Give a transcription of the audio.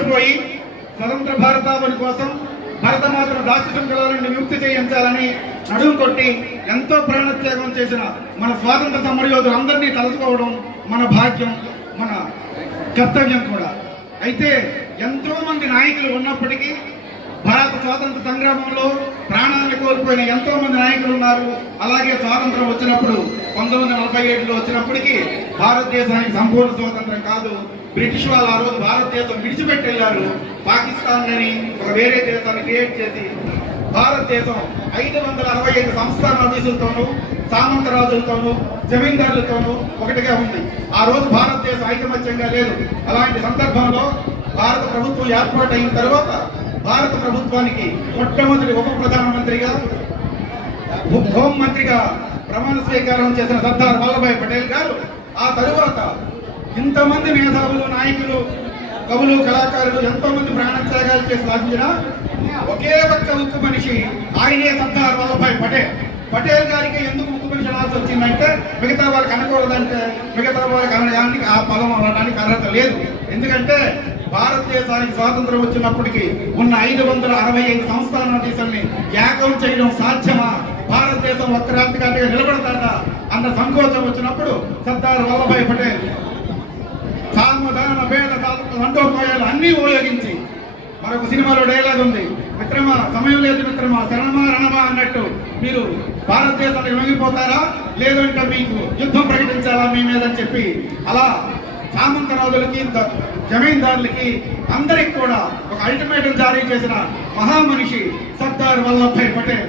మర్చిపోయి స్వతంత్ర భారతావని కోసం భరతమాతను దాస్య శృంఖలాల నియుక్తి చేయించాలని నడుము కొట్టి ఎంతో ప్రాణత్యాగం చేసిన మన స్వాతంత్ర సమరయోధులందరినీ తలుచుకోవడం మన భాగ్యం మన కర్తవ్యం కూడా. అయితే ఎంతో మంది నాయకులు ఉన్నప్పటికీ భారత స్వాతంత్ర సంగ్రామంలో ప్రాణాలను కోల్పోయిన ఎంతో మంది నాయకులు ఉన్నారు. అలాగే స్వాతంత్రం వచ్చినప్పుడు పంతొమ్మిది వందల నలభై ఏడులో వచ్చినప్పటికీ భారతదేశానికి సంపూర్ణ స్వాతంత్రం కాదు. బ్రిటిష్ వాళ్ళు ఆ రోజు భారతదేశం విడిచిపెట్టి వెళ్ళారు పాకిస్తాన్ అని ఒక వేరే దేశాన్ని క్రియేట్ చేసి భారతదేశం ఐదు వందల అరవై ఐదు సంస్థానాధీశులతోనూ సామంతరాజులతోనూ జమీందారులతోనూ ఒకటిగా ఉంది. ఆ రోజు భారతదేశం ఐకమత్యంగా లేదు. అలాంటి సందర్భంలో భారత ప్రభుత్వం ఏర్పాటైన తర్వాత భారత ప్రభుత్వానికి మొట్టమొదటి ఉప ప్రధానమంత్రిగా హోంమంత్రిగా హోం మంత్రిగా ప్రమాణ స్వీకారం చేసిన సర్దార్ వల్లభాయ్ పటేల్ గారు ఆ తరువాత ఇంతమంది మేధావులు నాయకులు కవులు కళాకారులు ఎంతో మంది ప్రాణత్యాగాలు చేసి సాధించిన ఒకే ఒక్క ఉక్కు మనిషి ఆయనే సర్దార్ వల్లభాయ్ పటేల్. పటేల్ గారికి ఎందుకు ఉక్కు మనిషి అనాల్సి వచ్చిందంటే మిగతా వాళ్ళకి అనకూడదంటే మిగతా వాళ్ళకి అనడానికి ఆ పదం అనడానికి అర్హత లేదు. ఎందుకంటే భారతదేశానికి స్వాతంత్రం వచ్చినప్పటికీ ఉన్న ఐదు వందల అరవై ఐదు సంస్థానాధీశాన్ని త్యాగం చేయడం సాధ్యమా? భారతదేశం ఒక్క రాష్ట్రగాటిగా నిలబడతాడా అన్న సంకోచం వచ్చినప్పుడు సర్దార్ వల్లభాయ్ పటేల్ సామధాన భేద దండోపాయాలు అన్ని ఉపయోగించి మరొక సినిమాలో డైలాగ్ ఉంది. మిత్రమా సమయం లేదు మిత్రమా శరణమా రణమా అన్నట్టు మీరు భారతదేశానికి లొంగిపోతారా? లేదంటే మీకు యుద్ధం ప్రకటించాలా మీ మీద చెప్పి అలా సామంతరాజులకి జమీందారులకి అందరికి కూడా ఒక అల్టిమేటం జారీ చేసిన మహామనిషి సర్దార్ వల్లభాయ్ పటేల్.